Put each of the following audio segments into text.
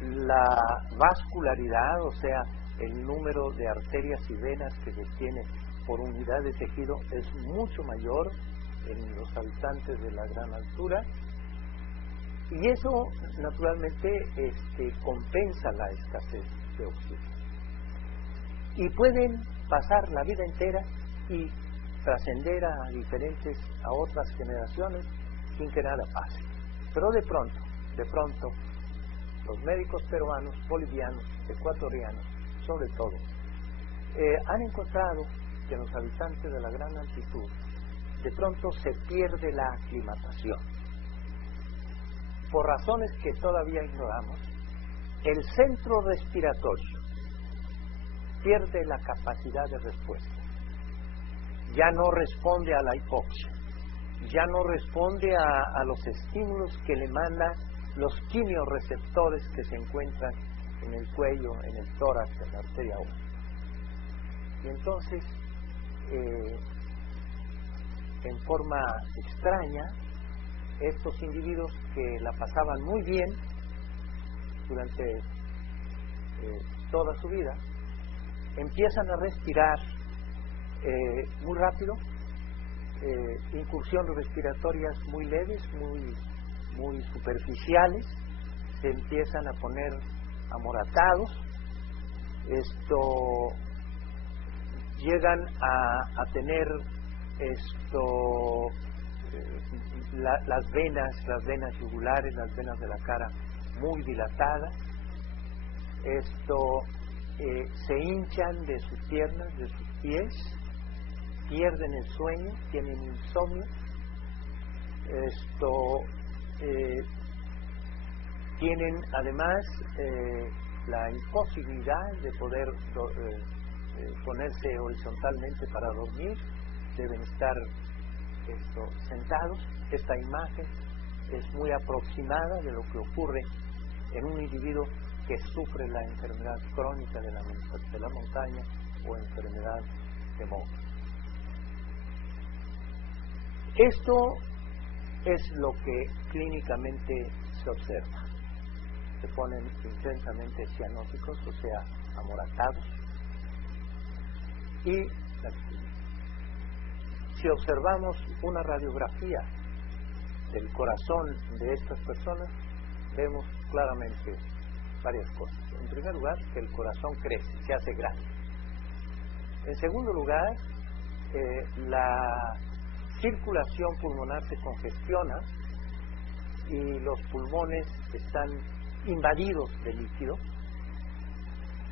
La vascularidad, o sea, el número de arterias y venas que se tiene por unidad de tejido es mucho mayor en los habitantes de la gran altura, y eso naturalmente compensa la escasez de oxígeno. Y pueden pasar la vida entera y trascender a otras generaciones sin que nada pase. Pero de pronto, los médicos peruanos, bolivianos, ecuatorianos, sobre todo, han encontrado que en los habitantes de la gran altitud, de pronto se pierde la aclimatación. Por razones que todavía ignoramos, el centro respiratorio pierde la capacidad de respuesta. Ya no responde a la hipoxia, ya no responde a los estímulos que le mandan los quimiorreceptores que se encuentran en el cuello, en el tórax, en la arteria aorta. Y entonces, en forma extraña, estos individuos que la pasaban muy bien durante toda su vida, empiezan a respirar muy rápido, incursiones respiratorias muy leves, muy superficiales, se empiezan a poner amoratados, llegan a tener las venas yugulares, las venas de la cara muy dilatadas, se hinchan de sus piernas, de sus pies, pierden el sueño, tienen insomnio, tienen además la imposibilidad de poder ponerse horizontalmente para dormir, deben estar sentados. Esta imagen es muy aproximada de lo que ocurre en un individuo que sufre la enfermedad crónica de la montaña o enfermedad de Mohs. Esto es lo que clínicamente se observa. Se ponen intensamente cianóticos, o sea, amoratados. Y si observamos una radiografía del corazón de estas personas, vemos claramente varias cosas. En primer lugar, que el corazón crece, se hace grande. En segundo lugar, la circulación pulmonar se congestiona y los pulmones están invadidos de líquido,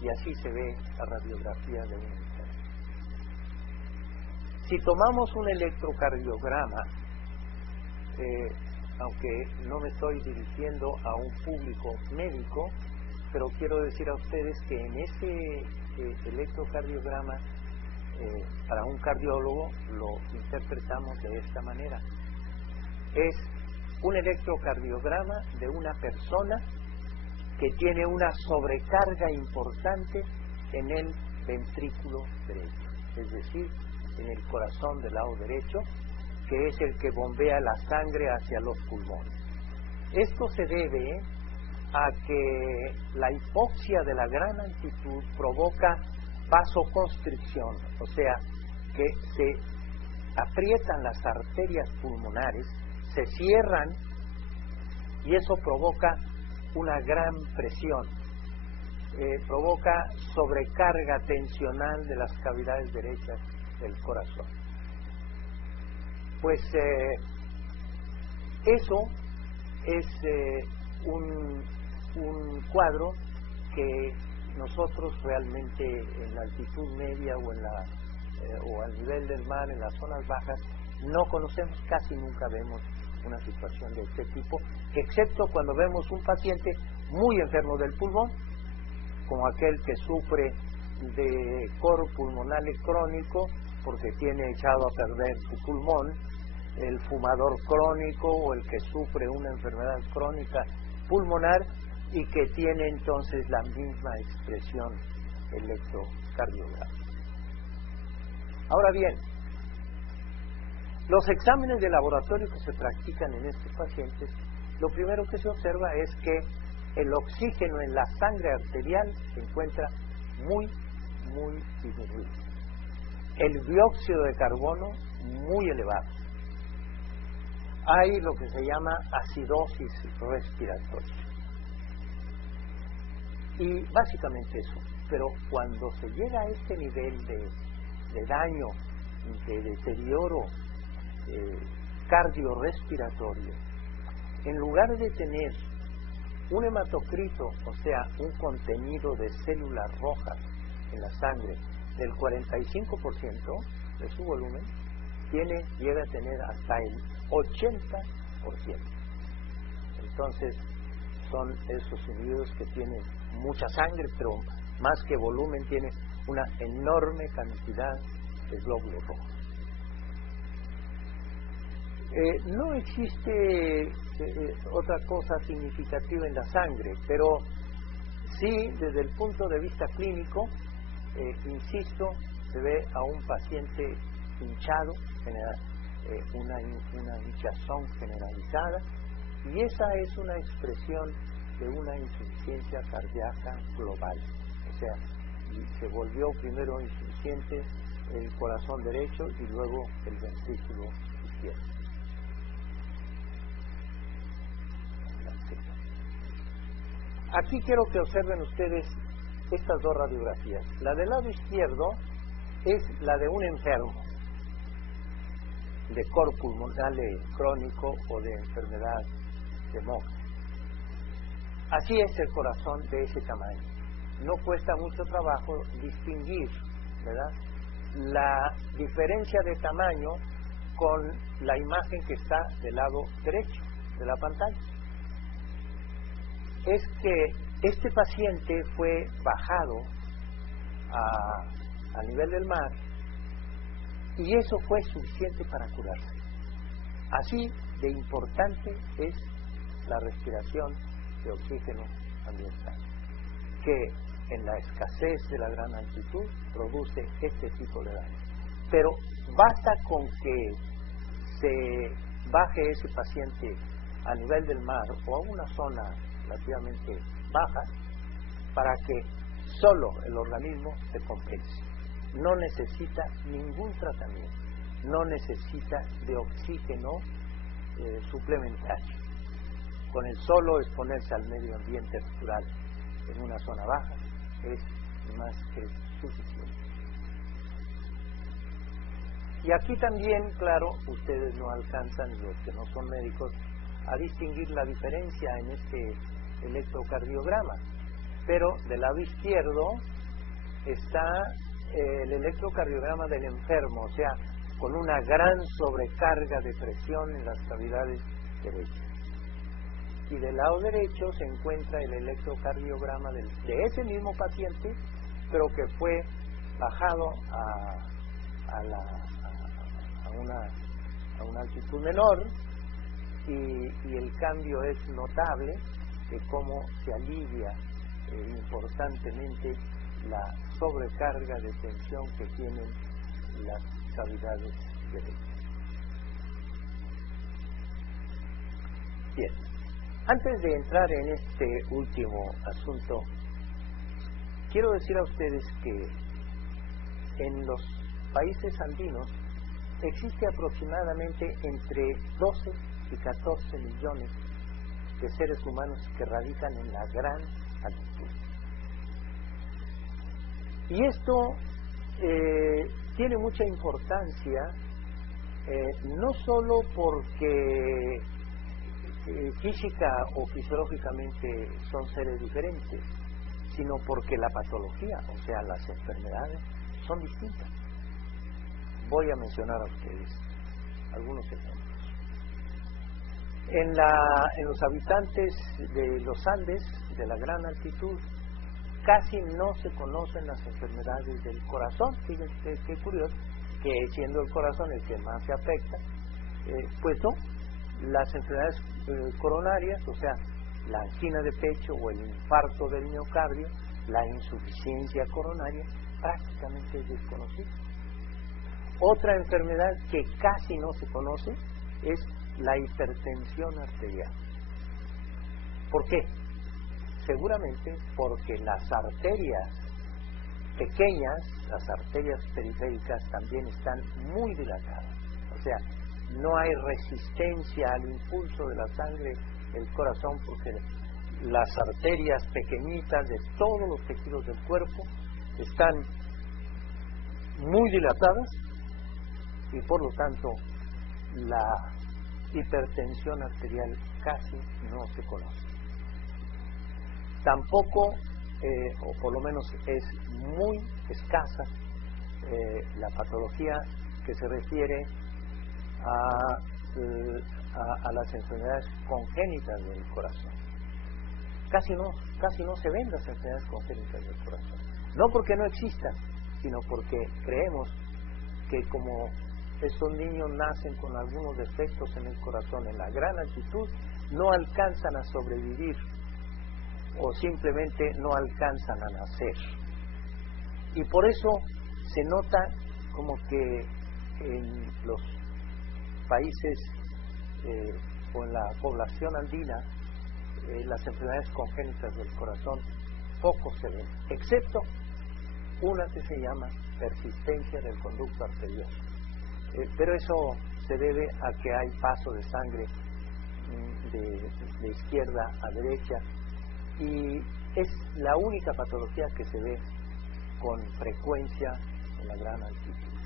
y así se ve la radiografía de un enfermo. Si tomamos un electrocardiograma, aunque no me estoy dirigiendo a un público médico, pero quiero decir a ustedes que en ese electrocardiograma, para un cardiólogo lo interpretamos de esta manera. Es un electrocardiograma de una persona que tiene una sobrecarga importante en el ventrículo derecho, es decir, en el corazón del lado derecho, que es el que bombea la sangre hacia los pulmones. Esto se debe a que la hipoxia de la gran altitud provoca vasoconstricción, o sea, que se aprietan las arterias pulmonares, se cierran, y eso provoca una gran presión, provoca sobrecarga tensional de las cavidades derechas del corazón. Pues eso es un cuadro que nosotros realmente en la altitud media o al nivel del mar, en las zonas bajas, no conocemos, casi nunca vemos una situación de este tipo, excepto cuando vemos un paciente muy enfermo del pulmón, como aquel que sufre de coro pulmonar crónico porque tiene echado a perder su pulmón, el fumador crónico o el que sufre una enfermedad crónica pulmonar y que tiene entonces la misma expresión electrocardiográfica. Ahora bien, los exámenes de laboratorio que se practican en estos pacientes lo primero que se observa es que el oxígeno en la sangre arterial se encuentra muy disminuido. El dióxido de carbono muy elevado. Hay lo que se llama acidosis respiratoria. Y básicamente eso. Pero cuando se llega a este nivel de daño, de deterioro cardiorrespiratorio, en lugar de tener un hematocrito, o sea, un contenido de células rojas en la sangre del 45% de su volumen, llega a tener hasta el 80%. Entonces, son esos individuos que tienen mucha sangre, pero más que volumen, tienen una enorme cantidad de glóbulos rojos. No existe otra cosa significativa en la sangre, pero sí, desde el punto de vista clínico, insisto, se ve a un paciente hinchado, una hinchazón generalizada, y esa es una expresión de una insuficiencia cardíaca global. O sea, se volvió primero insuficiente el corazón derecho y luego el ventrículo izquierdo. Aquí quiero que observen ustedes estas dos radiografías. La del lado izquierdo es la de un enfermo de cor pulmonar crónico o de enfermedad de Mock. Así es el corazón de ese tamaño. No cuesta mucho trabajo distinguir, ¿verdad?, la diferencia de tamaño con la imagen que está del lado derecho de la pantalla. Es que este paciente fue bajado a nivel del mar y eso fue suficiente para curarse. Así de importante es la respiración de oxígeno ambiental, que en la escasez de la gran altitud produce este tipo de daño. Pero basta con que se baje ese paciente a nivel del mar o a una zona relativamente baja para que solo el organismo se compense. No necesita ningún tratamiento, no necesita de oxígeno suplementario. Con el solo exponerse al medio ambiente natural en una zona baja es más que suficiente. Y aquí también, claro, ustedes no alcanzan, los que no son médicos, a distinguir la diferencia en este electrocardiograma. Pero del lado izquierdo está el electrocardiograma del enfermo, o sea, con una gran sobrecarga de presión en las cavidades derechas. Y del lado derecho se encuentra el electrocardiograma de ese mismo paciente, pero que fue bajado a una altitud menor, y el cambio es notable de cómo se alivia importantemente la sobrecarga de tensión que tienen las cavidades derechas. Bien, antes de entrar en este último asunto, quiero decir a ustedes que en los países andinos existe aproximadamente entre 12 y 14 millones de seres humanos que radican en la gran altitud. Y esto tiene mucha importancia, no solo porque física o fisiológicamente son seres diferentes, sino porque la patología, o sea, las enfermedades, son distintas. Voy a mencionar a ustedes algunos ejemplos. En los habitantes de los Andes, de la gran altitud, casi no se conocen las enfermedades del corazón. Fíjense qué curioso, que siendo el corazón el que más se afecta, pues no, las enfermedades coronarias, o sea, la angina de pecho o el infarto del miocardio, la insuficiencia coronaria, prácticamente es desconocida. Otra enfermedad que casi no se conoce es la hipertensión arterial. ¿Por qué? Seguramente porque las arterias pequeñas, las arterias periféricas, también están muy dilatadas. O sea, no hay resistencia al impulso de la sangre del corazón, porque las arterias pequeñitas de todos los tejidos del cuerpo están muy dilatadas y por lo tanto la hipertensión arterial casi no se conoce. Tampoco, o por lo menos es muy escasa, la patología que se refiere a las enfermedades congénitas del corazón. Casi no se ven las enfermedades congénitas del corazón. No porque no existan, sino porque creemos que como estos niños nacen con algunos defectos en el corazón en la gran altitud, no alcanzan a sobrevivir o simplemente no alcanzan a nacer. Y por eso se nota como que en los países o en la población andina las enfermedades congénitas del corazón poco se ven, excepto una que se llama persistencia del conducto arterioso. Pero eso se debe a que hay paso de sangre de izquierda a derecha, y es la única patología que se ve con frecuencia en la gran altitud.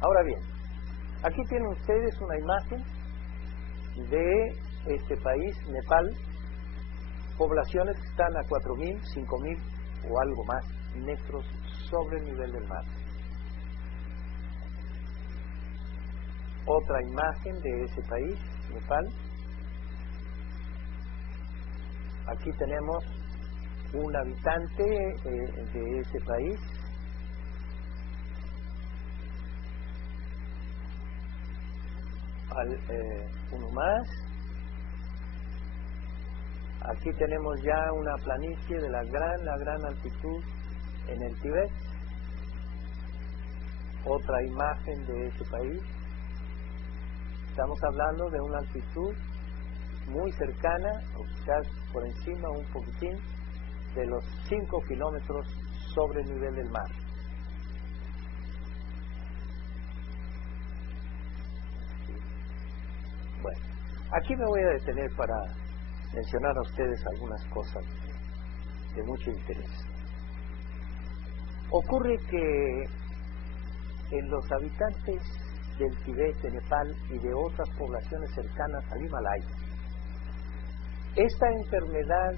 Ahora bien, aquí tienen ustedes una imagen de este país, Nepal, poblaciones que están a 4.000, 5.000 o algo más metros sobre el nivel del mar. Otra imagen de ese país, Nepal. Aquí tenemos un habitante de ese país. Uno más. Aquí tenemos ya una planicie de la gran altitud en el Tíbet. Otra imagen de ese país. Estamos hablando de una altitud muy cercana, o quizás por encima un poquitín, de los 5 kilómetros sobre el nivel del mar. Bueno, aquí me voy a detener para mencionar a ustedes algunas cosas de mucho interés. Ocurre que en los habitantes del Tíbet, de Nepal y de otras poblaciones cercanas al Himalaya, esta enfermedad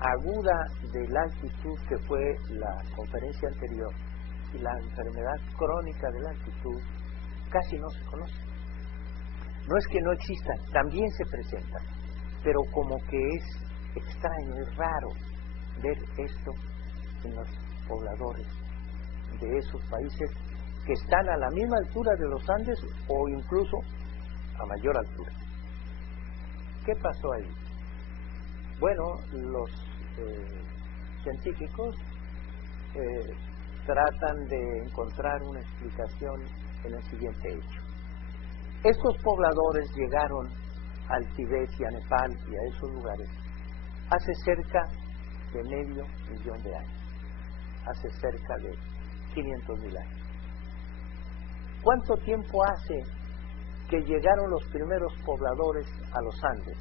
aguda de la altitud, que fue la conferencia anterior, y la enfermedad crónica de la altitud, casi no se conoce. No es que no existan, también se presentan, pero como que es extraño, es raro ver esto en los pobladores de esos países que están a la misma altura de los Andes o incluso a mayor altura. ¿Qué pasó ahí? Bueno, los científicos tratan de encontrar una explicación en el siguiente hecho. Estos pobladores llegaron al Tíbet y a Nepal y a esos lugares hace cerca de 500.000 de años, hace cerca de 500.000 años. ¿Cuánto tiempo hace que llegaron los primeros pobladores a los Andes?